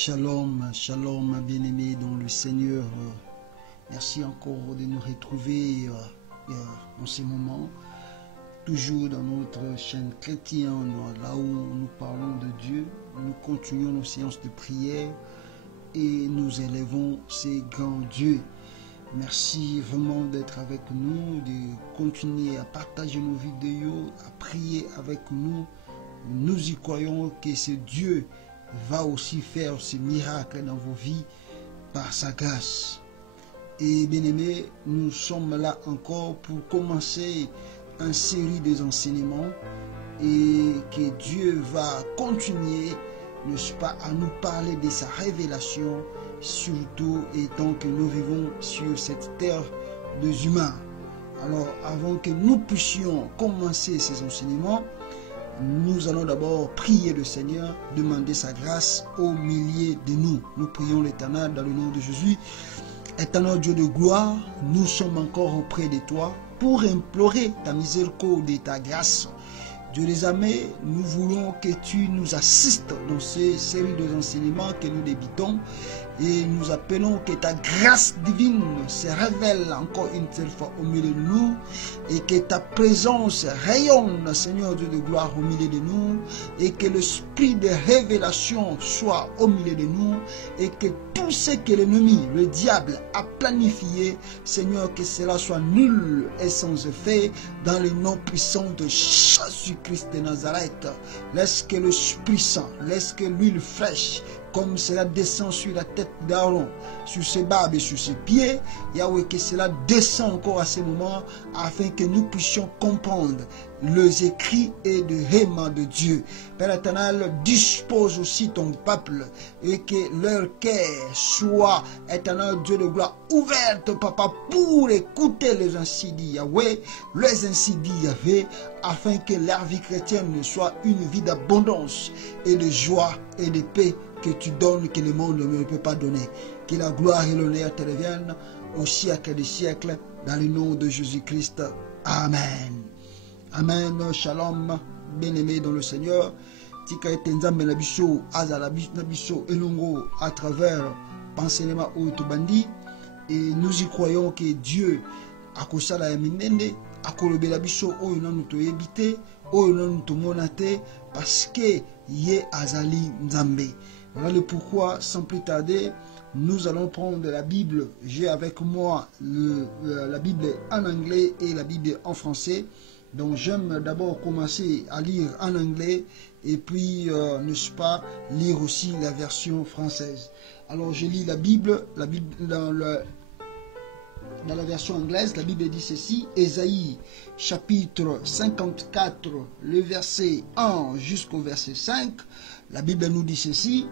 Shalom, shalom, bien-aimés dans le Seigneur. Merci encore de nous retrouver en ce moment, toujours dans notre chaîne chrétienne, là où nous parlons de Dieu. Nous continuons nos séances de prière et nous élevons ces grands dieux. Merci vraiment d'être avec nous, de continuer à partager nos vidéos, à prier avec nous. Nous y croyons que ce Dieu va aussi faire ce miracle dans vos vies par sa grâce. Et bien aimés, nous sommes là encore pour commencer une série des enseignements et que Dieu va continuer, n'est-ce pas, à nous parler de sa révélation, surtout étant que nous vivons sur cette terre des humains. Alors, avant que nous puissions commencer ces enseignements, nous allons d'abord prier le Seigneur, demander sa grâce au milieu de nous. Nous prions l'Éternel dans le nom de Jésus. Éternel Dieu de gloire, nous sommes encore auprès de toi pour implorer ta miséricorde et ta grâce. Dieu des armées, nous voulons que tu nous assistes dans ces séries d'enseignements que nous débutons et nous appelons que ta grâce divine se révèle encore une seule fois au milieu de nous et que ta présence rayonne, Seigneur Dieu de gloire, au milieu de nous et que l'esprit de révélation soit au milieu de nous et que tout ce que l'ennemi, le diable, a planifié, Seigneur, que cela soit nul et sans effet dans le nom puissant de Jésus-Christ de Nazareth. Laisse que l'Esprit Saint, laisse que l'huile fraîche, comme cela descend sur la tête d'Aaron, sur ses barbes et sur ses pieds, Yahweh, que cela descend encore à ce moment, afin que nous puissions comprendre les écrits et le réma de Dieu. Père éternel, dispose aussi ton peuple et que leur cœur soit, éternel Dieu de gloire, ouverte, papa, pour écouter les ainsi dit Yahweh, les ainsi dit Yahweh, afin que leur vie chrétienne soit une vie d'abondance et de joie et de paix que tu donnes, que le monde ne peut pas donner. Que la gloire et l'honneur te reviennent au siècle des siècles, dans le nom de Jésus-Christ. Amen. Amen. Shalom, bien-aimés dans le Seigneur. Tika etenzambe na biso, azala na biso elongo à travers l'enseignement Outubandi. Et nous y croyons que Dieu a kosala ya minene, a kolobela biso oyo nanu toyebite, oyo nanu tomonate, parce que ye azali nzambe. Voilà le pourquoi, sans plus tarder, nous allons prendre la Bible. J'ai avec moi la Bible en anglais et la Bible en français. Donc j'aime d'abord commencer à lire en anglais et puis, n'est-ce pas, lire aussi la version française. Alors je lis la Bible dans la version anglaise. La Bible dit ceci, Ésaïe chapitre 54, le verset 1 jusqu'au verset 5. La Bible nous dit ceci,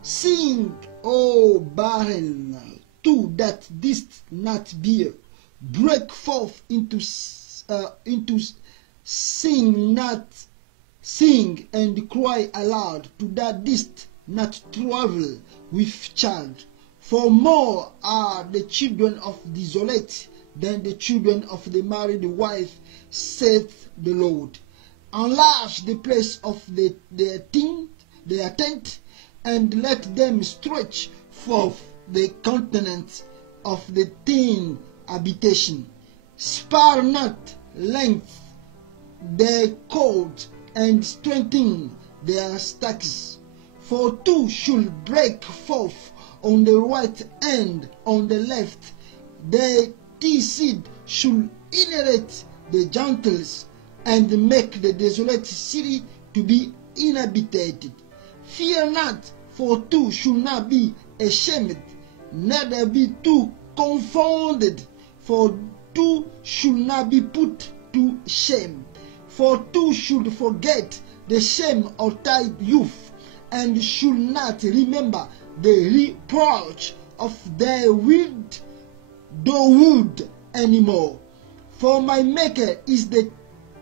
Sing, O barren, to that didst not bear, break forth into sing and cry aloud to that didst not travel with child. For more are the children of the desolate than the children of the married wife, saith the Lord. Enlarge the place of their tent, and let them stretch forth the continent of the thin habitation. Spare not length their cord, and strengthen their stacks. For two should break forth on the right and on the left. Their seed should inherit the gentles, and make the desolate city to be inhabited. Fear not, for two should not be ashamed, neither be two confounded, for two should not be put to shame. For two should forget the shame of thy youth, and should not remember the reproach of thy widowhood anymore. For my Maker is the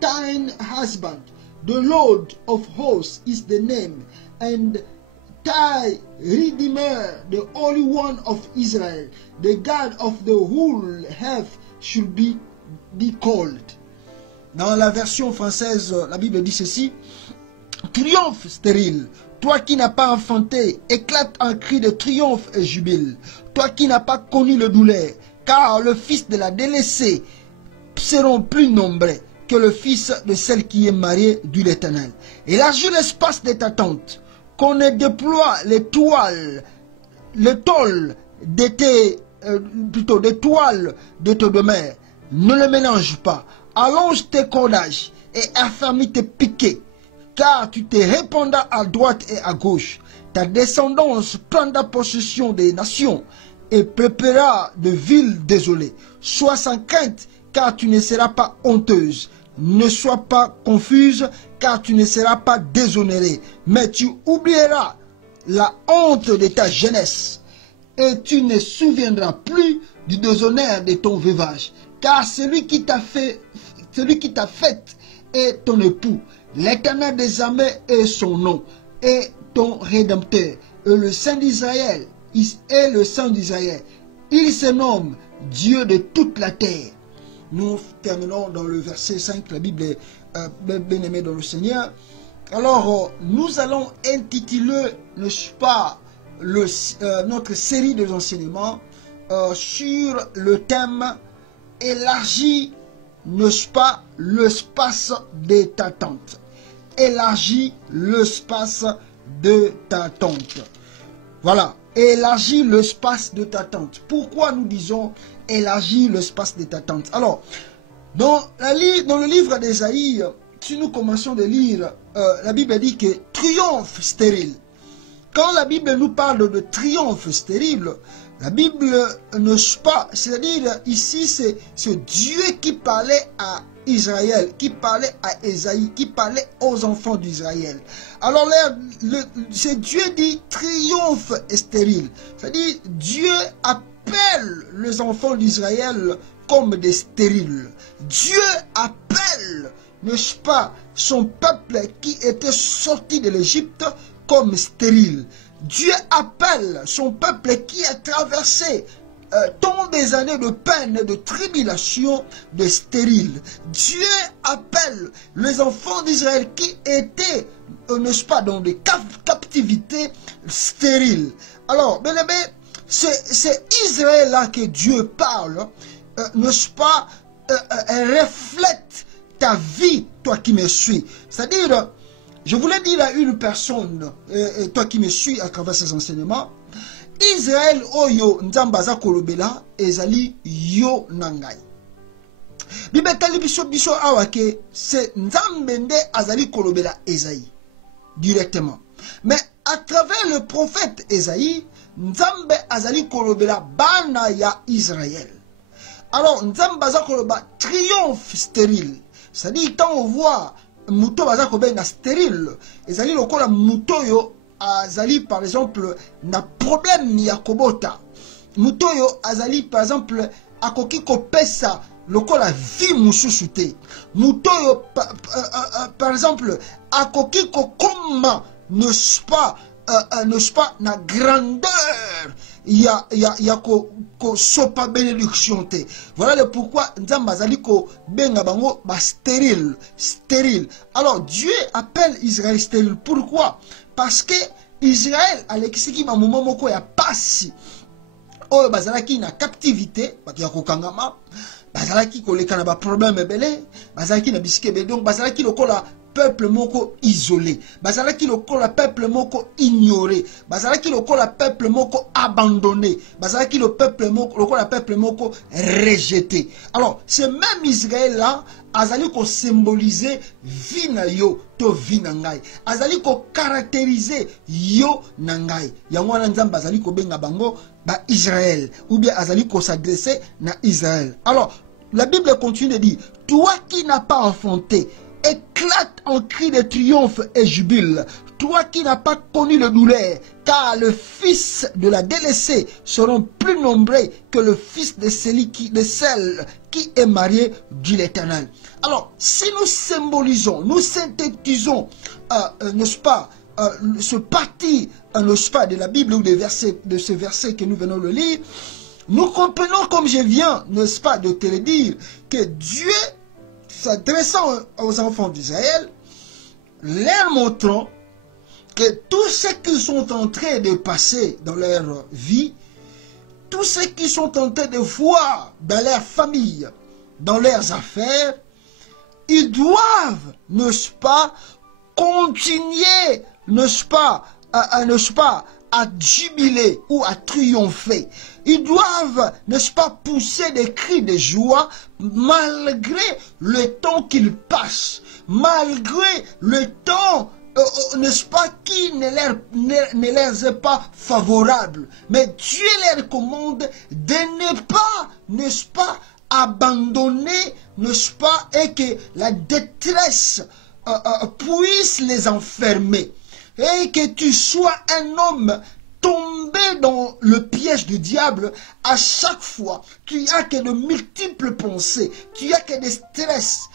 thine husband, the Lord of hosts is the name, and thy Redeemer, the Holy One of Israel, the God of the whole earth should be called. Dans la version française, la Bible dit ceci, triomphe stérile, Toi qui n'as pas enfanté, éclate en cri de triomphe et jubile. Toi qui n'as pas connu le douleur, car le fils de la délaissée seront plus nombreux que le fils de celle qui est mariée, dit l'Éternel. Élargis l'espace de ta tente, qu'on ne déploie les toiles de tes, des toiles de tes demeures. Ne le mélange pas. Allonge tes cordages et affermis tes piquets, car tu te répandras à droite et à gauche. Ta descendance prendra possession des nations et peuplera de villes désolées. Sois sans crainte, car tu ne seras pas honteuse. Ne sois pas confuse, car tu ne seras pas déshonorée. Mais tu oublieras la honte de ta jeunesse, et tu ne souviendras plus du déshonneur de ton veuvage. Car celui qui t'a fait est ton époux. L'Éternel des armées est son nom, et ton Rédempteur, et le Saint d'Israël, est le Saint d'Israël. Il se nomme Dieu de toute la terre. Nous terminons dans le verset 5, la Bible est bien-aimée dans le Seigneur. Alors, nous allons intituler, n'est-ce pas, notre série des enseignements sur le thème « Élargis, n'est-ce pas, l'espace de ta tente ». Élargis l'espace de ta tente. Voilà, élargis l'espace de ta tente. Pourquoi nous disons élargis l'espace de ta tente? Alors, dans le livre d'Ésaïe, si nous commençons de lire, la Bible dit que triomphe stérile. Quand la Bible nous parle de triomphe stérile, la Bible n'est pas, c'est-à-dire ici c'est Dieu qui parlait à Israël, qui parlait à Ésaïe, qui parlait aux enfants d'Israël. Alors là, c'est Dieu dit triomphe stérile. C'est-à-dire Dieu appelle les enfants d'Israël comme des stériles. Dieu appelle, n'est-ce pas, son peuple qui était sorti de l'Égypte comme stérile. Dieu appelle son peuple qui a traversé tant des années de peine et de tribulation de stérile. Dieu appelle les enfants d'Israël qui étaient, n'est-ce pas, dans des captivités stériles. Alors, bien aimé, c'est Israël là que Dieu parle, n'est-ce pas, elle reflète ta vie, toi qui me suis. C'est-à-dire, je voulais dire à une personne, toi qui me suis à travers ces enseignements, Israël oyo nzambaza kolobela ezali yo nangai. Bibetali biso awake c'est nzambende azali kolobela Esaïe directement. Mais à travers le prophète Esaïe, nzambe azali kolobela bana ya Israël. Alors nzambaza koloba triomphe stérile. C'est-à-dire quand on voit muto baza kobenga stérile, ezali lokola muto yo azali par exemple na problème ya kobota. Muto yo azali par exemple akoki kopesa lokola vie mususu te. Muto yo par exemple akoki kokoma n'est-ce pas na grandeur ya ko sopa bénédiction te. Voilà le pourquoi nzamba azali ko benga bango ba stérile. Alors Dieu appelle Israël stérile. Pourquoi? Parce que Israël alekisiki ba moment moko ya pasi oyo bazalaki na captivité ya kokangama, bazalaki koleka na ba problème ebele, bazalaki na bisike be, donc bazalaki lokola peuple moko isolé, bazalaki lokola peuple moko ignoré, bazalaki lokola peuple moko abandonné, bazalaki le peuple moko lokola peuple moko rejeté. Alors ce même Israël là azali ko symboliser vie na yo to vie na ngai, azali ko caractériser yo na ngai. Yango wana nzamba azali ko benga bango ba Israël, ou bien azali ko s'adresser na Israël. Alors la Bible continue de dire, toi qui n'as pas enfanté, éclate en cri de triomphe et jubile. Toi qui n'as pas connu le douleur, car le fils de la délaissée seront plus nombreux que le fils de celle qui est mariée, dit l'Éternel. Alors, si nous symbolisons, nous synthétisons, n'est-ce pas, ce parti, n'est-ce pas, de la Bible ou de ce verset que nous venons de lire, nous comprenons, comme je viens, n'est-ce pas, de te le dire, que Dieu, s'adressant aux enfants d'Israël, leur montrant que tout ce qu'ils sont en train de passer dans leur vie, tout ce qu'ils sont en train de voir dans leur famille, dans leurs affaires, ils doivent, n'est-ce pas, continuer, n'est-ce pas, à jubiler ou à triompher. Ils doivent, n'est-ce pas, pousser des cris de joie malgré le temps qu'ils passent, malgré le temps, n'est-ce pas, qui ne leur est pas favorable. Mais Dieu leur commande de ne pas, n'est-ce pas, abandonner, n'est-ce pas, et que la détresse puisse les enfermer. Et que tu sois un homme tombé dans le piège du diable à chaque fois. Tu as que de multiples pensées. Tu as que des stress.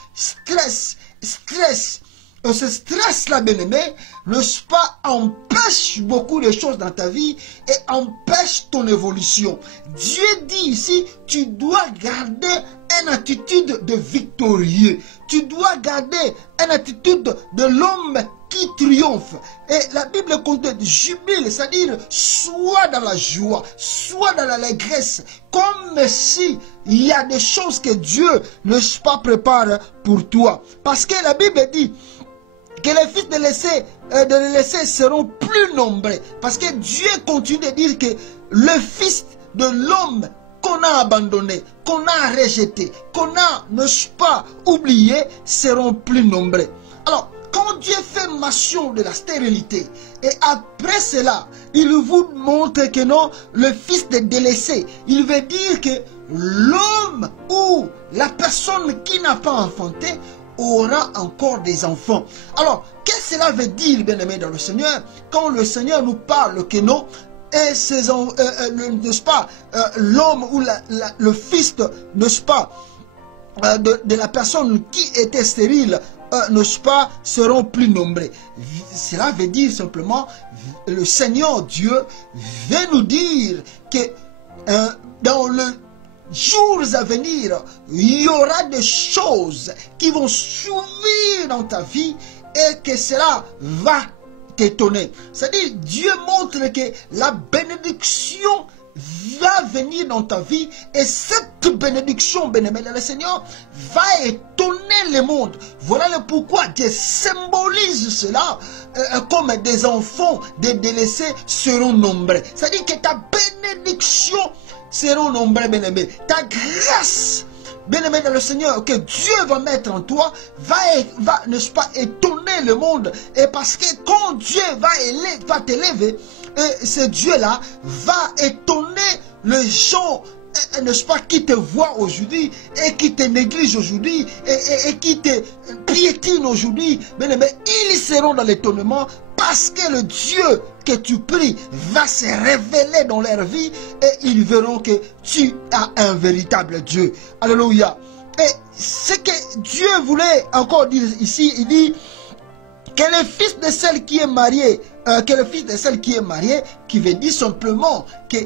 Ce stress-là, bien-aimé, n'est-ce pas, empêche beaucoup de choses dans ta vie et empêche ton évolution. Dieu dit ici, tu dois garder une attitude de victorieux. Tu dois garder une attitude de l'homme qui triomphe. Et la Bible compte jubile, c'est-à-dire soit dans la joie, soit dans l'allégresse, comme si il y a des choses que Dieu ne pas prépare pour toi. Parce que la Bible dit que les fils de l'essai seront plus nombreux. Parce que Dieu continue de dire que le fils de l'homme qu'on a abandonné, qu'on a rejeté, qu'on a, n'est-ce pas, oublié, seront plus nombreux. Alors, quand Dieu fait mention de la stérilité, et après cela, il vous montre que non, le fils de délaissé, il veut dire que l'homme ou la personne qui n'a pas enfanté aura encore des enfants. Alors, qu'est-ce que cela veut dire, bien-aimé dans le Seigneur, quand le Seigneur nous parle que non, et n'est-ce pas, l'homme ou le fils, n'est-ce pas, de la personne qui était stérile, n'est-ce pas, seront plus nombreux. Cela veut dire simplement, le Seigneur Dieu veut nous dire que dans le jours à venir, il y aura des choses qui vont survenir dans ta vie et que cela va t'étonner. C'est-à-dire, Dieu montre que la bénédiction va venir dans ta vie et cette bénédiction, bien-aimé dans le Seigneur, va étonner le monde. Voilà le pourquoi Dieu symbolise cela comme des enfants, des délaissés seront nombreux. C'est-à-dire que ta bénédiction seront nombreux, bien-aimé. Ta grâce, bien-aimé dans le Seigneur, que Dieu va mettre en toi, va n'est-ce pas, étonner le monde. Et parce que quand Dieu va t'élever, ce Dieu-là va étonner les gens, n'est-ce pas, qui te voient aujourd'hui et qui te négligent aujourd'hui et qui te piétinent aujourd'hui. Bien-aimé, ils seront dans l'étonnement parce que le Dieu que tu pries va se révéler dans leur vie et ils verront que tu as un véritable Dieu. Alléluia. Et ce que Dieu voulait encore dire ici, il dit que le fils de celle qui est mariée, qui veut dire simplement que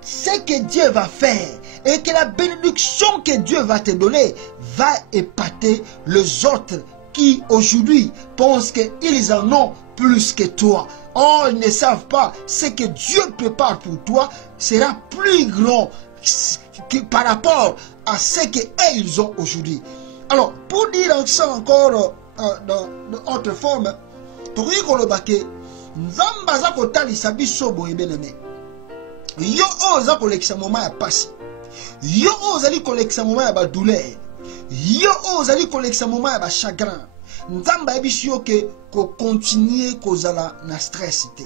ce que Dieu va faire et que la bénédiction que Dieu va te donner va épater les autres qui aujourd'hui pensent qu'ils en ont plus que toi. Oh, ils ne savent pas ce que Dieu prépare pour toi sera plus grand que par rapport à ce qu'ils ont aujourd'hui. Alors, pour dire ça encore dans autre forme, Nzamba za kotalisa biso boye bien-aimé. Yo oza kolekisa moment ya pasi. Yo ozali kolekisa moment ya ba douleur. Yo ozali kolekisa moment ya ba chagrin. Nzamba yebishi yo ke ko continuer kozala na stress te.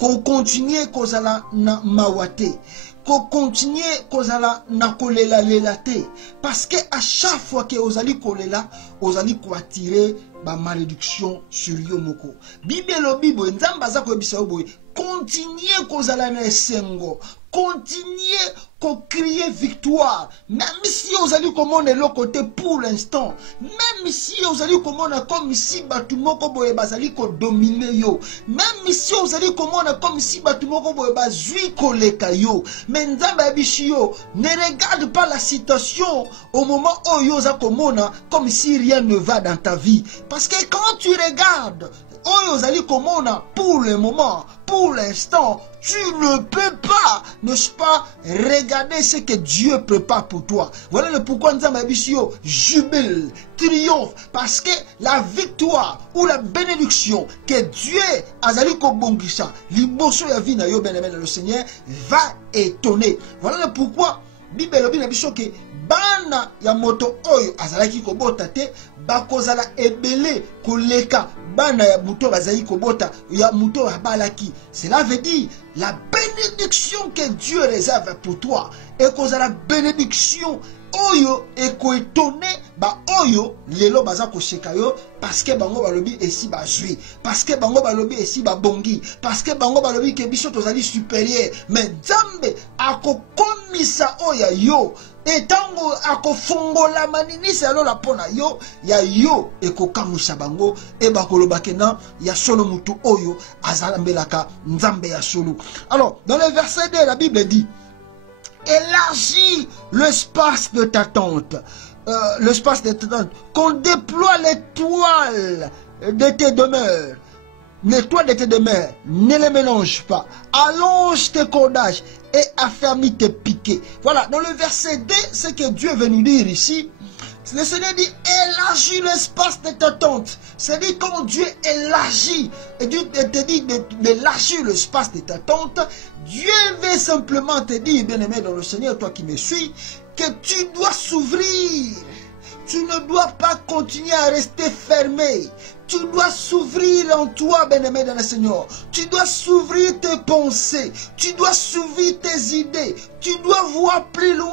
Ko continuer kozala na mawate. Ko continuer kozala na kolela lela te. Parce que à chaque fois que ozali kolela, ozali ko attirer ba malédiction sur yo moko. Bibelo bibo nzamba za ko yebisa yo boye. Continuez kozala na esengo. Continuez ko crier victoire. Même si vous allez commander le côté pour l'instant. Même si vous allez commander comme si batumoko boye bazali ko dominer yo. Même si vous allez commander comme si batumoko boye bazui koleka yo. Mais nzamba bishi yo, ne regarde pas la situation au moment où yo za komona comme si rien ne va dans ta vie. Parce que quand tu regardes oyo ozali komona pour le moment, pour l'instant, tu ne peux pas, n'est-ce pas, regarder ce que Dieu prépare pour toi. Voilà le pourquoi nous avons jubile, triomphe, parce que la victoire ou la bénédiction que Dieu a zali ko bongisa, liboso ya vie na yo bien-aimé dans le Seigneur va étonner. Voilà le pourquoi Bible lobi na biso ke bana ya moto oyo azalaki kobota te bakozala ebele koleka bana ya muto bazali kobota ya muto abalaki. Cela veut dire la bénédiction que Dieu réserve pour toi et kozala bénédiction oyo eko étonné ba oyo lelo baza ko sheka yo parce que bango balobi esi ba jui, parce que bango balobi esi ba bongi, parce que bango balobi ke biso tozali supérieur, mais Nzambe akokomisa oya yo etango akofungola maninisa lola pona yo ya yo ekokamusa bango e bakoloba kena ya solo mutu oyo azalambelaka Nzambe ya solo. Alors dans le verset 2 la Bible dit élargis l'espace de ta tente, l'espace de ta tente, qu'on déploie les toiles de tes demeures. Les toiles de tes demeures, ne les mélange pas. Allonge tes cordages et affermis tes piquets. Voilà, dans le verset 2, ce que Dieu veut nous dire ici, le Seigneur dit élargis l'espace de ta tente. C'est-à-dire quand Dieu élargit, et Dieu te dit d'élargir l'espace de ta tente, Dieu veut simplement te dire, bien-aimé dans le Seigneur, toi qui me suis, que tu dois s'ouvrir. Tu ne dois pas continuer à rester fermé. Tu dois s'ouvrir en toi, bien-aimé dans le Seigneur. Tu dois s'ouvrir tes pensées. Tu dois s'ouvrir tes idées. Tu dois voir plus loin.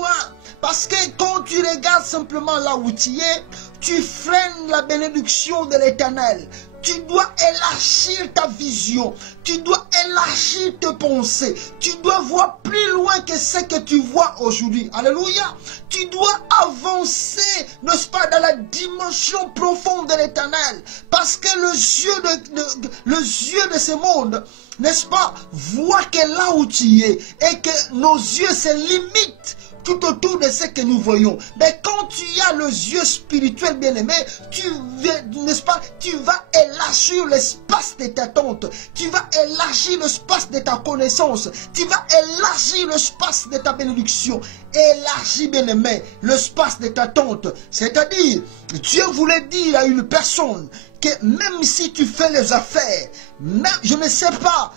Parce que quand tu regardes simplement là où tu es, tu freines la bénédiction de l'Éternel. Tu dois élargir ta vision. Tu dois élargir tes pensées. Tu dois voir plus loin que ce que tu vois aujourd'hui. Alléluia. Tu dois avancer, n'est-ce pas, dans la dimension profonde de l'Éternel. Parce que le yeux de ce monde, n'est-ce pas, voit que là où tu es et que nos yeux se limitent tout autour de ce que nous voyons. Mais quand tu as le yeux spirituel bien-aimé, n'est-ce pas, tu vas élargir l'espace de ta tente. Tu vas élargir l'espace de ta connaissance. Tu vas élargir l'espace de ta bénédiction. Élargis, bien-aimé, l'espace de ta tente. C'est-à-dire, Dieu voulait dire à une personne que même si tu fais les affaires, même, je ne sais pas,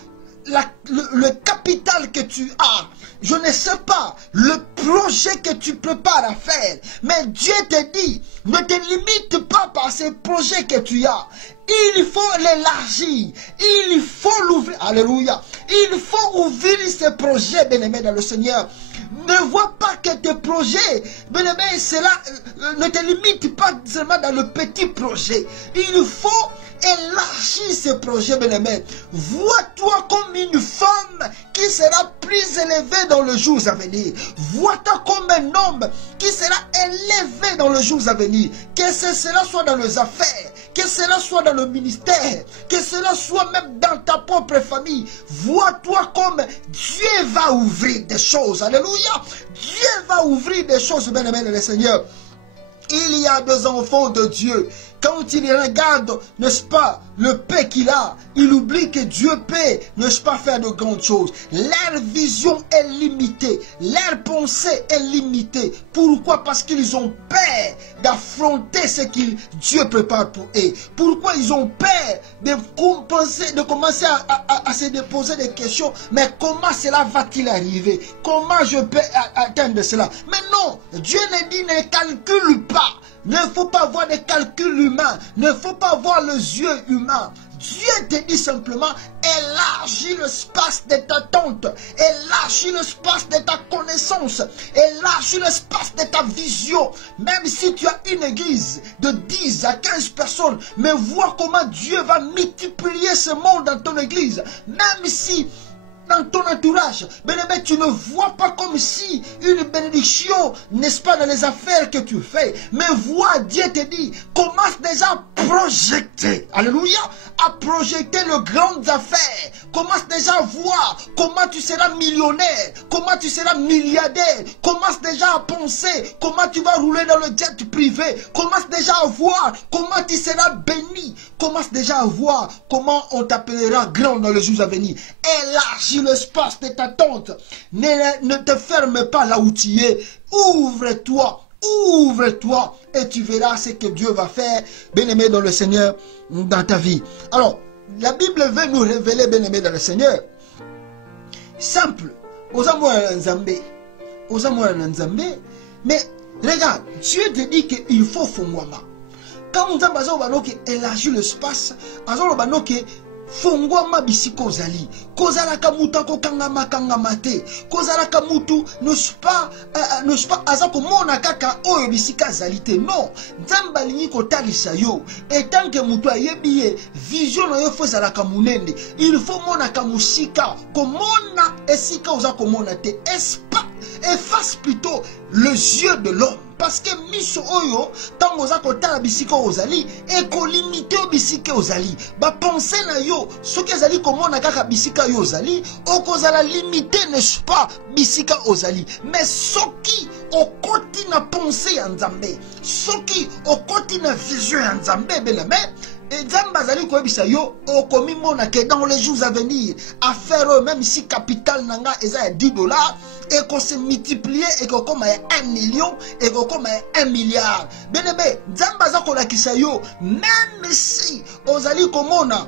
le capital que tu as, je ne sais pas le projet que tu prépares à faire, mais Dieu te dit, ne te limite pas par ces projets que tu as. Il faut l'élargir, il faut l'ouvrir, alléluia, il faut ouvrir ces projets, bien-aimés dans le Seigneur. Ne vois pas que tes projets, bien-aimés, cela ne te limite pas seulement dans le petit projet. Il faut élargir ce projet, bien-aimé. Vois-toi comme une femme qui sera plus élevée dans les jours à venir. Vois-toi comme un homme qui sera élevé dans les jours à venir. Que cela soit dans les affaires, que cela soit dans le ministère, que cela soit même dans ta propre famille. Vois-toi comme Dieu va ouvrir des choses. Alléluia. Dieu va ouvrir des choses, bien-aimé dans le Seigneur. Il y a des enfants de Dieu. Quand il regarde, n'est-ce pas, le paix qu'il a, il oublie que Dieu peut, n'est-ce pas, faire de grandes choses. Leur vision est limitée, leur pensée est limitée. Pourquoi? Parce qu'ils ont peur d'affronter ce que Dieu prépare pour eux. Pourquoi ils ont peur de commencer à se déposer des questions? Mais comment cela va-t-il arriver? Comment je peux atteindre cela? Mais non, Dieu ne dit ne calcule pas. Ne faut pas avoir des calculs humains. Ne faut pas avoir les yeux humains. Dieu te dit simplement, élargis l'espace de ta tente, élargis l'espace de ta connaissance, élargis l'espace de ta vision. Même si tu as une église de 10 à 15 personnes, mais vois comment Dieu va multiplier ce monde dans ton église. Même si dans ton entourage, bien-aimé, tu ne vois pas comme si une bénédiction, n'est-ce pas, dans les affaires que tu fais, mais vois, Dieu te dit, commence déjà à projeter, alléluia, à projeter les grandes affaires, commence déjà à voir comment tu seras millionnaire, comment tu seras milliardaire, commence déjà à penser comment tu vas rouler dans le jet privé, commence déjà à voir comment tu seras béni, commence déjà à voir comment on t'appellera grand dans les jours à venir. Élargis l'espace de ta tente, ne te ferme pas là où tu es, ouvre-toi. Ouvre-toi et tu verras ce que Dieu va faire, bien-aimé dans le Seigneur, dans ta vie. Alors, la Bible veut nous révéler, bien-aimé dans le Seigneur, simple. Mais regarde, Dieu te dit qu'il faut fongwama. Quand on a élargi l'espace, on a fongwama bisiko ozali kozala kamuta ko kangama kangamate kozala kamutu ne pas aza komona kaka oyo bisika zalité non nzamba lingi ko talisa yo etant que mutu ayebiye vision na yo fozala kamunende il faut mona kamusika komona esika oza komona te efface plutôt les yeux de l'homme. Parce que miso oyo, tant oza kotala bisika ozali, eko limité bisika ozali. Ba penser na yo, soki ozali komona kaka bisika yo ozali, okozala limité n'est-ce pas bisika ozali. Mais soki okoti na pensée ya Nzambe, soki okoti na vision ya Nzambe beleme, et Nzambe azali koyebisa yo okomimona que dans les jours à venir, affaire même si capital nanga eza $10 et qu'on se multiplier et qu'on comme 1 million et qu'on comme 1 milliard. Bien aimé, Nzambe aza kolakisa yo même si ozali komona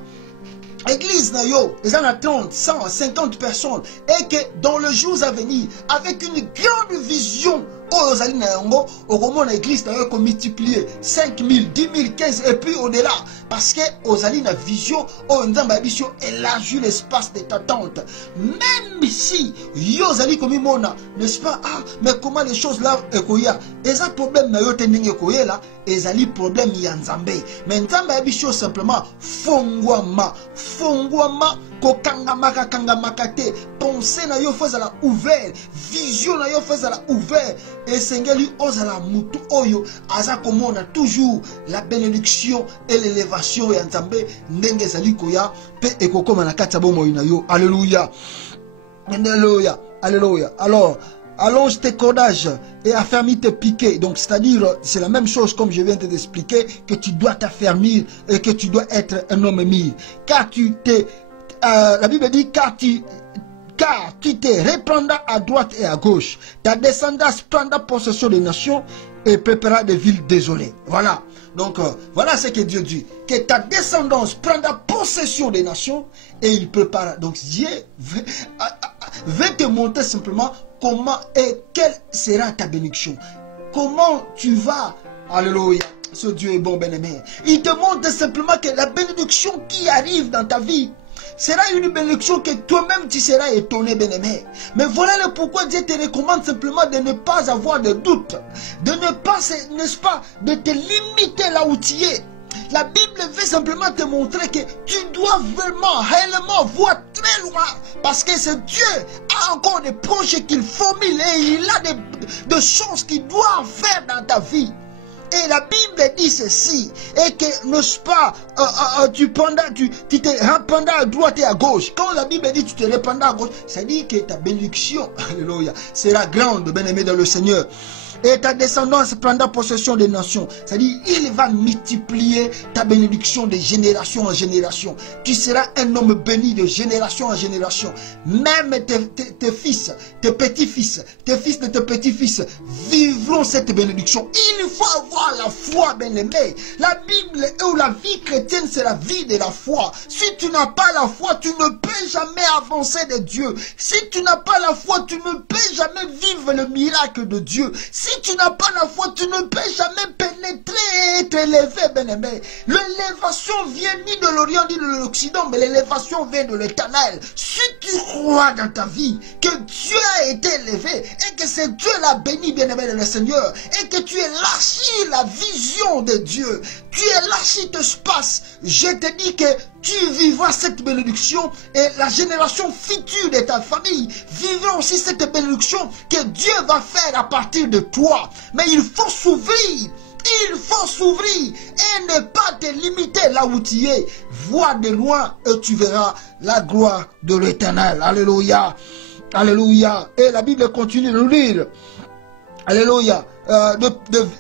église na yo, ils en ont 30, 100, 50 personnes et que dans les jours à venir, avec une grande vision, ozali na yango, okomona église na yo ko multiplier 5 000, 10 000, 15 et puis au-delà. Parce que ozali na vision, Nzamba ambition élargit l'espace de ta tente. Même si yo ozali komimona, n'est-ce pas? Ah, mais comment les choses là ekoya? Eza problème na yo te ndenge ekoya là, ezali problème ya Nzambe. Mais Nzamba ambition simplement fongwama kokangama kangamaka te, pensée na yo fozala ouvert, vision na yo fozala ouvert, et sengeli ozala mutu oyo aza komona toujours la bénédiction et l'élévation ya Nzambe ndenge ezali koya pe ekokoma na kati ya bomoi na yo. Alléluia, alléluia, alléluia. Alors allonge tes cordages et affermis tes piquets. Donc, c'est-à-dire, c'est la même chose comme je viens de t'expliquer, que tu dois t'affermir et que tu dois être un homme mis. Car la Bible dit, car tu te répandras à droite et à gauche. Ta descendance prendra possession des nations et préparera des villes désolées. Voilà. Donc, voilà ce que Dieu dit. Que ta descendance prendra possession des nations et il prépare. Donc, Dieu veut te montrer simplement comment et quelle sera ta bénédiction. Comment tu vas. Alléluia. Ce Dieu est bon, bien-aimé. Il te montre simplement que la bénédiction qui arrive dans ta vie sera une bénédiction que toi-même tu seras étonné, bien-aimé. Mais voilà le pourquoi Dieu te recommande simplement de ne pas avoir de doute. De ne pas, n'est-ce pas, de te limiter là où tu es. La Bible veut simplement te montrer que tu dois vraiment, réellement voir très loin. Parce que ce Dieu a encore des projets qu'il formule et il a des choses qu'il doit faire dans ta vie. Et la Bible dit ceci, et que, n'est-ce pas, tu te répandras à droite et à gauche. Quand la Bible dit tu te répandras à gauche, ça dit que ta bénédiction, alléluia, sera grande, bien-aimé dans le Seigneur. Et ta descendance prendra possession des nations. C'est-à-dire, il va multiplier ta bénédiction de génération en génération. Tu seras un homme béni de génération en génération. Même tes fils, tes petits-fils, tes fils de tes petits-fils vivront cette bénédiction. Il faut avoir la foi, bien-aimé. La Bible ou la vie chrétienne, c'est la vie de la foi. Si tu n'as pas la foi, tu ne peux jamais avancer de Dieu. Si tu n'as pas la foi, tu ne peux jamais vivre le miracle de Dieu. Si tu n'as pas la foi, tu ne peux jamais pénétrer et être élevé, bien-aimé. L'élévation vient ni de l'Orient ni de l'Occident, mais l'élévation vient de l'Éternel. Si tu crois dans ta vie que Dieu a été élevé et que c'est Dieu l'a béni, bien-aimé de le Seigneur, et que tu élargis la vision de Dieu, tu élargis ton espace, je te dis que tu vivras cette bénédiction et la génération future de ta famille vivra aussi cette bénédiction que Dieu va faire à partir de toi. Mais il faut s'ouvrir. Il faut s'ouvrir et ne pas te limiter là où tu es. Vois de loin et tu verras la gloire de l'Éternel. Alléluia. Alléluia. Et la Bible continue de nous dire. Alléluia.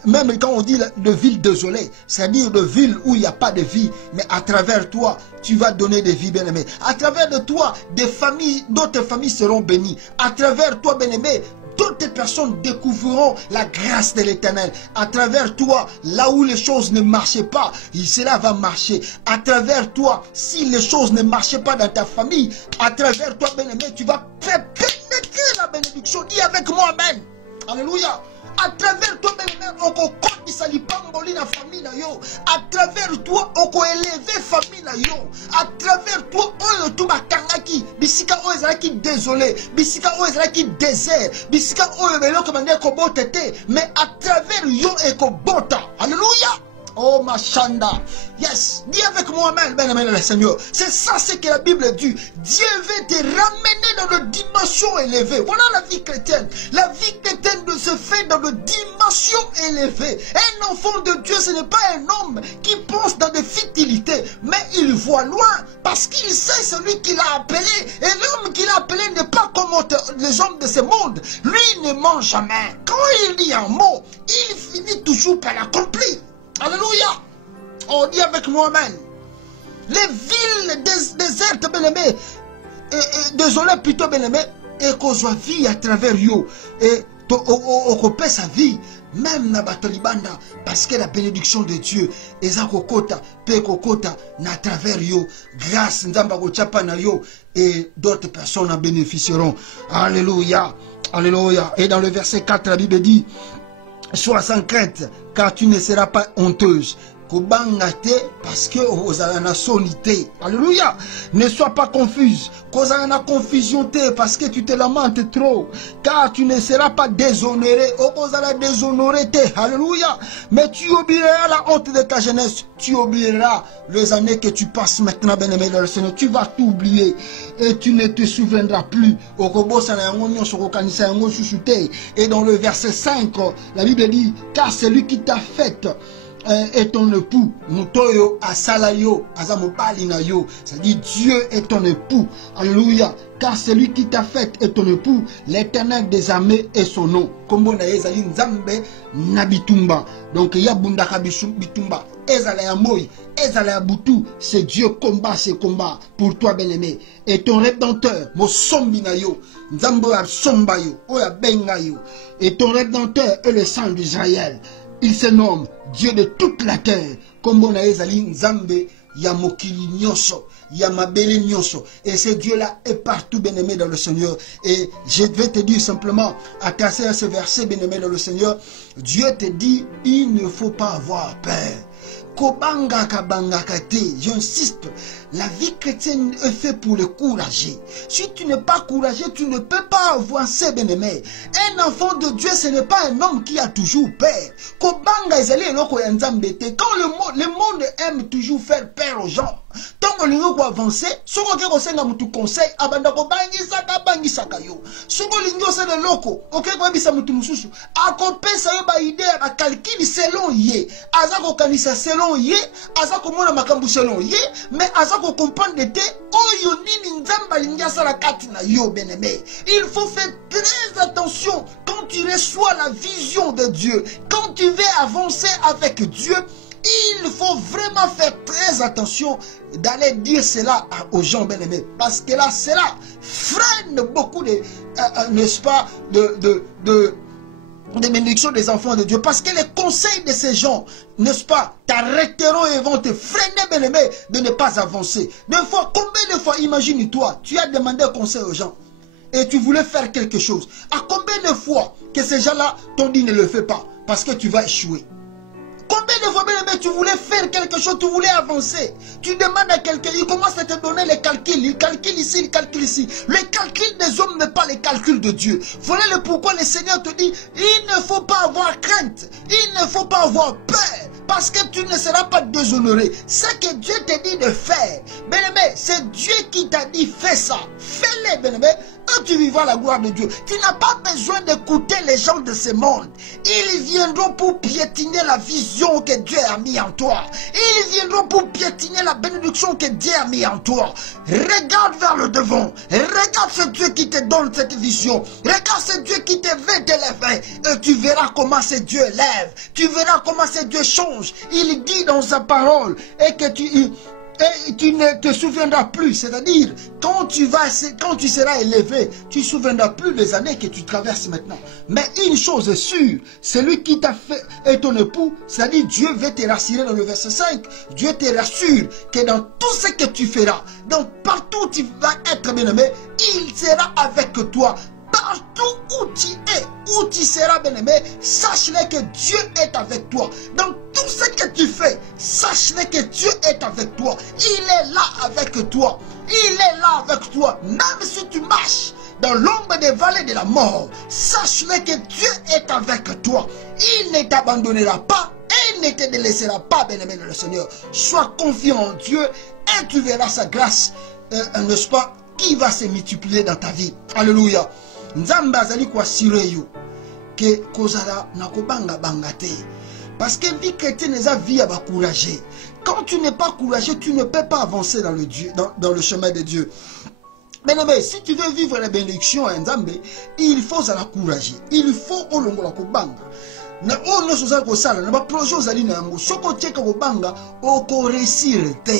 Même quand on dit de ville désolée, c'est-à-dire de ville où il n'y a pas de vie, mais à travers toi, tu vas donner des vies, bien-aimés. À travers de toi, d'autres familles seront bénies. À travers toi, bien-aimé, d'autres personnes découvriront la grâce de l'Éternel. À travers toi, là où les choses ne marchaient pas, cela va marcher. À travers toi, si les choses ne marchaient pas dans ta famille, à travers toi, bien-aimé, tu vas pénétrer la bénédiction. Dis avec moi, amen. Alléluia. À travers toi, bien-aimé, on peut connaître la famille na yo. À travers toi, on peut élever famille na yo. À travers toi, on peut bakangaki. Bisika o ezalaki désolé. Bisika o ezalaki désert. Bisika o ebelo komande ko botete. Mais à travers yo et ko bota. Alléluia. Oh Machanda. Yes. Dis avec moi, amen, bien-aimé le Seigneur. C'est ça ce que la Bible dit. Dieu veut te ramener dans une dimension élevée. Voilà la vie chrétienne. La vie chrétienne se fait dans une dimension élevée. Un enfant de Dieu, ce n'est pas un homme qui pense dans des futilités, mais il voit loin parce qu'il sait celui qui l'a appelé. Et l'homme qui l'a appelé n'est pas comme les hommes de ce monde. Lui ne ment jamais. Quand il dit un mot, il finit toujours par l'accomplir. Alléluia. On dit avec moi, amen. Les villes désertes, bien-aimés, désolé plutôt, bien-aimés, et qu'on soit vie à travers yo, et qu'on paie sa vie, même na batolibanda, parce que la bénédiction de Dieu, eza kokota, pe kokota, na travers yo, grâce nzamba kochapa na yo, et d'autres personnes en bénéficieront. Alléluia. Alléluia. Et dans le verset 4, la Bible dit, sois sans crainte, car tu ne seras pas honteuse. Parce que ozalana sonité. Alléluia. Ne sois pas confuse. Kozalana confusion parce que tu te lamentes trop. Car tu ne seras pas déshonoré. Ozala déshonoré. Alléluia. Mais tu oublieras la honte de ta jeunesse. Tu oublieras les années que tu passes maintenant, bien-aimé dans le Seigneur. Tu vas t'oublier. Et tu ne te souviendras plus. Et dans le verset 5, la Bible dit, car celui qui t'a fait est ton époux, Mutoyo Asalayo, Azamopalinayo, c'est-à-dire Dieu est ton époux, alléluia, car celui qui t'a fait est ton époux, l'Éternel des armées est son nom. Kombo na ezali nzambe na bitumba, donc yabunda bitumba, ezala ya moi, ezala ya butu, c'est Dieu combat ses combats pour toi bien-aimé, et ton rédempteur, mo sombinayo, nzambo ya sombayo, oya bengayo, et ton rédempteur est le sang d'Israël. Il se nomme Dieu de toute la terre. Comme on a ezali nzambe ya mokili nyonso, ya mabele nyonso. Et ce Dieu-là est partout, bien-aimé dans le Seigneur. Et je vais te dire simplement, à casser à ce verset, bien-aimé dans le Seigneur, Dieu te dit, il ne faut pas avoir peur. Kobanga kabanga kate, j'insiste, la vie chrétienne est faite pour le courageux. Si tu n'es pas courageux, tu ne peux pas avancer, bien-aimé. Un enfant de Dieu, ce n'est pas un homme qui a toujours peur. Kobanga ezali eloko ya nzambe te. Quand le monde aime toujours faire peur aux gens, tant que l'on veut avancer, ce qu'on veut conseiller à conseil, abanda ko bangisaka yo. Ce qu'on veut c'est le loco. Ok, quoi bisa mutu mususu. Akopesa yo ba idée ba calcul selon ye. Azako kanisa selon ye, azako mona makambu selon ye, mais azako comprendre de oyo nini nzamba linga sala kati na yo bien-aimé. Il faut faire très attention quand tu reçois la vision de Dieu, quand tu veux avancer avec Dieu. Il faut vraiment faire très attention d'aller dire cela aux gens bien-aimés. Parce que là, cela freine beaucoup de, n'est-ce pas, de bénédictions des enfants de Dieu. Parce que les conseils de ces gens, n'est-ce pas, t'arrêteront et vont te freiner, bien-aimé, de ne pas avancer. Combien de fois, imagine-toi, tu as demandé un conseil aux gens et tu voulais faire quelque chose. À combien de fois que ces gens-là t'ont dit ne le fais pas parce que tu vas échouer? Combien de fois, bien-aimé, tu voulais faire quelque chose, tu voulais avancer. Tu demandes à quelqu'un, il commence à te donner les calculs. Il calcule ici, il calcule ici. Les calculs des hommes n'est pas les calculs de Dieu. Voilà le pourquoi le Seigneur te dit, il ne faut pas avoir crainte. Il ne faut pas avoir peur. parce que tu ne seras pas déshonoré. Ce que Dieu te dit de faire, bien-aimé, c'est Dieu qui t'a dit fais ça. Fais-le, bien-aimé, et tu vivras la gloire de Dieu. Tu n'as pas besoin d'écouter les gens de ce monde. Ils viendront pour piétiner la vision que Dieu a mis en toi. Ils viendront pour piétiner la bénédiction que Dieu a mis en toi. Regarde vers le devant. Regarde ce Dieu qui te donne cette vision. Regarde ce Dieu qui te veut t'élever. Et tu verras comment ce Dieu élève. Tu verras comment ce Dieu change. Il dit dans sa parole et que tu ne te souviendras plus, c'est-à-dire quand tu seras élevé, tu ne te souviendras plus des années que tu traverses maintenant. Mais une chose est sûre, celui qui t'a fait est ton époux, c'est-à-dire Dieu veut te rassurer dans le verset 5, Dieu te rassure que dans tout ce que tu feras, partout où tu vas être bien-aimé, il sera avec toi. Partout où tu es, où tu seras bien-aimé, sache-le que Dieu est avec toi. Dans tout ce que tu fais, sache-le que Dieu est avec toi. Il est là avec toi. Il est là avec toi. Même si tu marches dans l'ombre des vallées de la mort, sache-le que Dieu est avec toi. Il ne t'abandonnera pas. Il ne te délaissera pas, bien-aimé dans le Seigneur. Sois confiant en Dieu et tu verras sa grâce, n'est-ce pas, qui va se multiplier dans ta vie. Alléluia. Nzambe azali kwa sire yo ke kozala na kobanga bangate parce que vie chrétienne eza vie ba courageux. Quand tu n'es pas courageux, tu ne peux pas avancer dans le chemin de Dieu. Mais si tu veux vivre la bénédiction à Nzambe, il faut la courageux. Il faut olongola kobanga. Na ono soza ko sala na ba projet ozali na yango soko tieka kobanga oko réussir te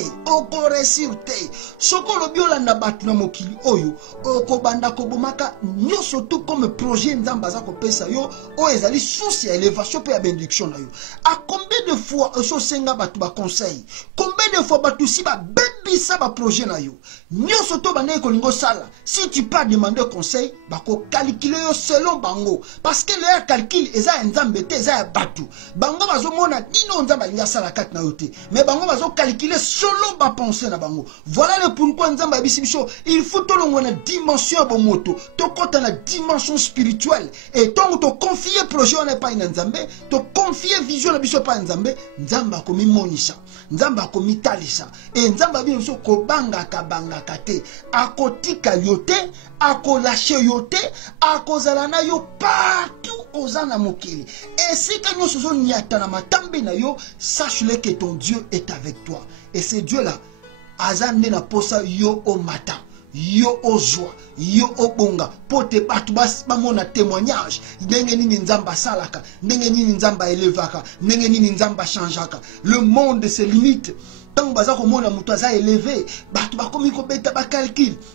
soko lobiola na batu na mokili oyo oko banda ko bomaka nyoso tout comme projet Nzamba za ko pesa yo o ezali source ya élévation pe ya bénédiction na yo. À combien de fois so senga batu ba conseil, combien de fois batu si ba bebisa ba projet na yo nyoso to banda ko lingo sala, si tu pas demander conseil ba ko calculer yo selon bango parce que leur calcul eza Nzambe batu bango bazo mona dino Nzamba linga sala kat na yote mais bango bazo calculer selon ba pensée na bango. Voilà le pourquoi Nzamba bisibiso il faut to longo na dimension bon moto to kota na dimension spirituelle et donc to confier projet on n'est pas Nzambe to confier vision na biso pas Nzambe. Nzamba ko mimonisa, Nzamba ko mitalisa et Nzamba biso ko banga kabanga kate akotika yote akolashe yote akozala na yo partout ozana mokili. Et si que nous sommes sache-le que ton Dieu est avec toi. Et ce Dieu-là, azande na posa yo o mata, yo o joie, yo o bonga, pote batu bas bamona témoignage. Ndenge nini Nzamba salaka, ndenge nini Nzamba elevaka, ndenge nini Nzamba changeaka. Le monde se limite. Tant que vous avez élevé,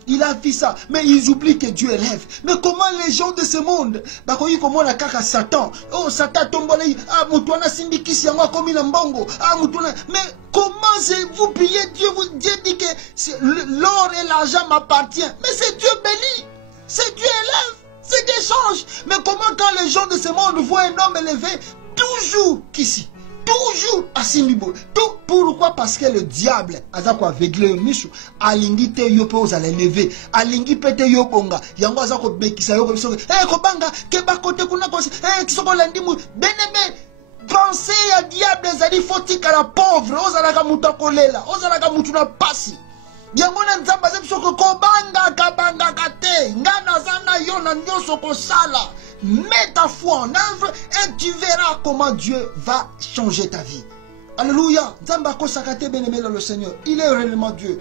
il a fait ça, mais ils oublient que Dieu élève. Mais comment les gens de ce monde, Satan, oh Satan tombe, ah Moutouana Simbikisi, mais comment vous priez Dieu, Dieu dit que l'or et l'argent m'appartiennent. Mais c'est Dieu béni, c'est Dieu élève, c'est des changes. Mais comment quand les gens de ce monde voient un homme élevé, toujours qu'ici? Toujours à Simbibo. Pourquoi? Parce que le diable a aveuglé Michou. Alingi te yo pe ozala lever. Alingi pete yo bonga. Yango azako bekisa yo ko kobanga ke ba kote kuna ko kisoko landi mu. Bien-aimé, pensez à diable ezali fotika la pauvre. Ozala ka muta kolela. Ozala ka mutu na pasi. Yango na Nzamba zebiso ko kobanga kabanga kate. Ngana zana yo na nyoso ko sala. Mets ta foi en œuvre et tu verras comment Dieu va changer ta vie. Alléluia. Nzamba ko sakate bien-aimé dans le Seigneur. Il est réellement Dieu.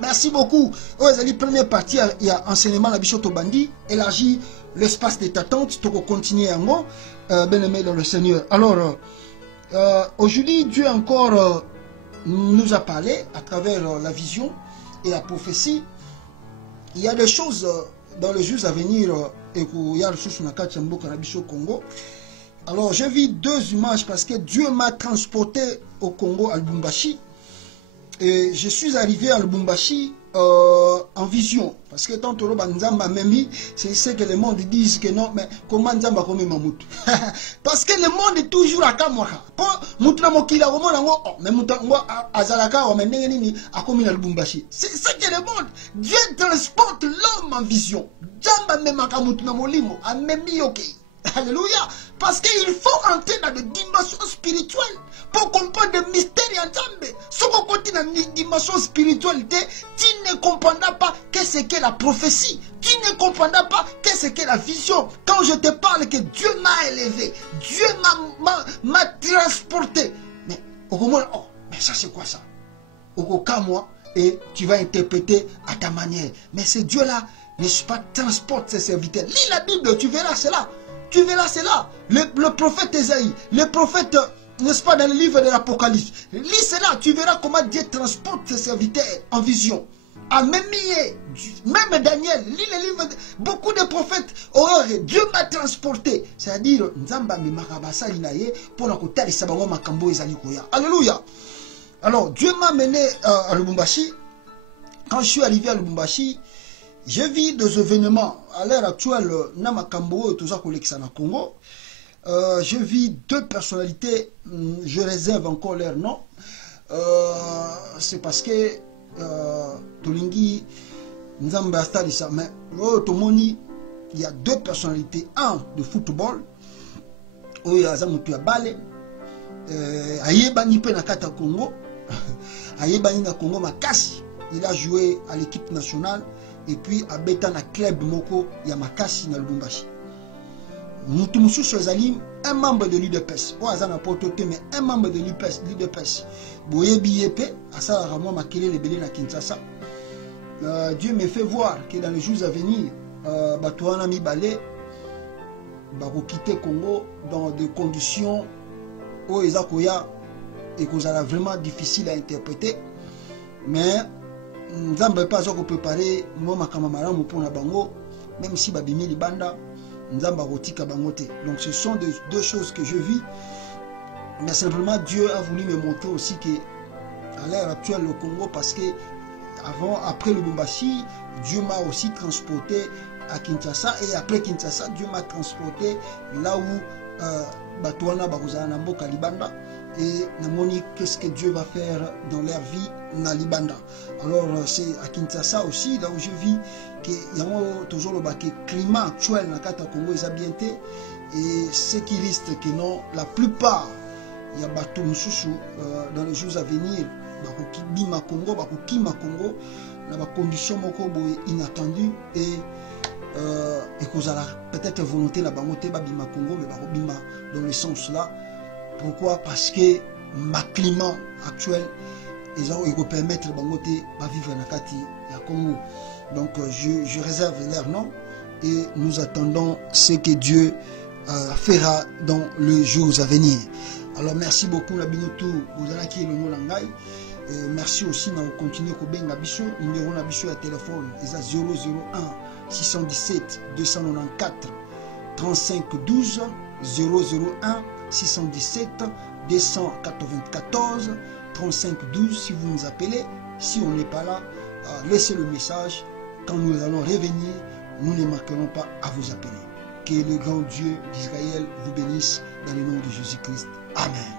Merci beaucoup. La première partie, il y a enseignement la Bichoto Bandi. Élargit l'espace de ta tente. Tu peux continuer en mot. Bien-aimé dans le Seigneur. Alors, aujourd'hui, Dieu encore nous a parlé à travers la vision et la prophétie. Il y a des choses dans les jours à venir. Congo. Alors j'ai vu deux images parce que Dieu m'a transporté au Congo, à Lubumbashi. Et je suis arrivé à Lubumbashi en vision. Parce que tant que Nzamba Memi, c'est ce que le monde disent que non, mais comment Nzamba comme Mamout. Parce que le monde est toujours à Kamwaka. Moutra Mokila, mais Moutra Azalaka, mais Neneni, a commis à Lubumbashi. C'est ce que le monde. Dieu transporte l'homme en vision. Nzamba Memaka Moutra Molimo, a Memi ok. Alléluia. Parce qu'il faut entrer dans des dimensions spirituelles pour comprendre des mystères ensemble. Si on continue dans une dimension spirituelle, tu ne comprendras pas qu'est-ce qu'est la prophétie. Tu ne comprendras pas qu'est-ce qu'est la vision. Quand je te parle que Dieu m'a élevé, Dieu m'a transporté. Mais au moment, oh, mais ça c'est quoi ça? Au cas moi, et tu vas interpréter à ta manière. Mais ce Dieu-là, n'est-ce pas, transporte ses serviteurs. Lis la Bible, tu verras cela. Tu verras cela. Le prophète Ésaïe, le prophète, n'est-ce pas, dans le livre de l'Apocalypse. Lis cela, tu verras comment Dieu transporte ses serviteurs en vision. À même Daniel, lis le livre, beaucoup de prophètes, oh, Dieu m'a transporté. C'est-à-dire, alléluia. Alors, Dieu m'a mené à Lubumbashi. Quand je suis arrivé à Lubumbashi, je vis des événements. À l'heure actuelle, Namakambo et tout ça, Congo. Je vis deux personnalités. Je réserve encore leur nom. C'est parce que Tolingi, Nzamba Stadissa, mais Tomoni, il y a deux personnalités. Un de football, où il y a Zamutu Abale, Ayebani Penakata Congo, Ayebani na Congo Makasi. Il a joué à l'équipe nationale et puis à Betana Club Moko Yamakasi na Lubumbashi. Moutoumusou Sozalim, un membre de l'UDPS. Ou Azana Potote, mais un membre de l'UDPS. Boyebi Yepe, Asa Ramon Makele Lebele na Kinshasa. Dieu me fait voir que dans les jours à venir, Batouana Mibale va quitter Congo dans des conditions où Ezakoya et que ça vraiment difficile à interpréter. Mais nous n'avons pas encore préparé moi makamamara pour la bango, même si babimi libanda nous avons rotika bangote. Donc ce sont deux choses que je vis, mais simplement Dieu a voulu me montrer aussi que à l'heure actuelle le Congo, parce que après le Lubumbashi, Dieu m'a aussi transporté à Kinshasa, et après Kinshasa Dieu m'a transporté là où Batouana Barozana Mboka Libanda. Et Namoni, qu'est-ce que Dieu va faire dans leur vie na Libanda. Alors c'est à Kinshasa aussi, là où je vis, qu'il y a toujours le climat actuel dans le Congo est bien. Et ce qui risque que non, la plupart, il y a bateau Moussoussou dans les jours à venir, Bima Congo, Kima Congo, dans des conditions inattendues et qu'on a peut-être volonté la bangote Bima Congo, mais Bima dans le sens là. Pourquoi? Parce que ma climat actuel, ils ont permettre de vivre dans le Congo. Donc je réserve leur nom et nous attendons ce que Dieu fera dans les jours à venir. Alors merci beaucoup la Binotou, vous allez qui le nom Langai. Merci aussi de continuer à benga biso, numéro na biso à téléphone, ils a 001 617 294 35 12 001 617 294 35 12. Si vous nous appelez, si on n'est pas là, laissez le message. Quand nous allons revenir, nous ne manquerons pas à vous appeler. Que le grand Dieu d'Israël vous bénisse dans le nom de Jésus-Christ. Amen.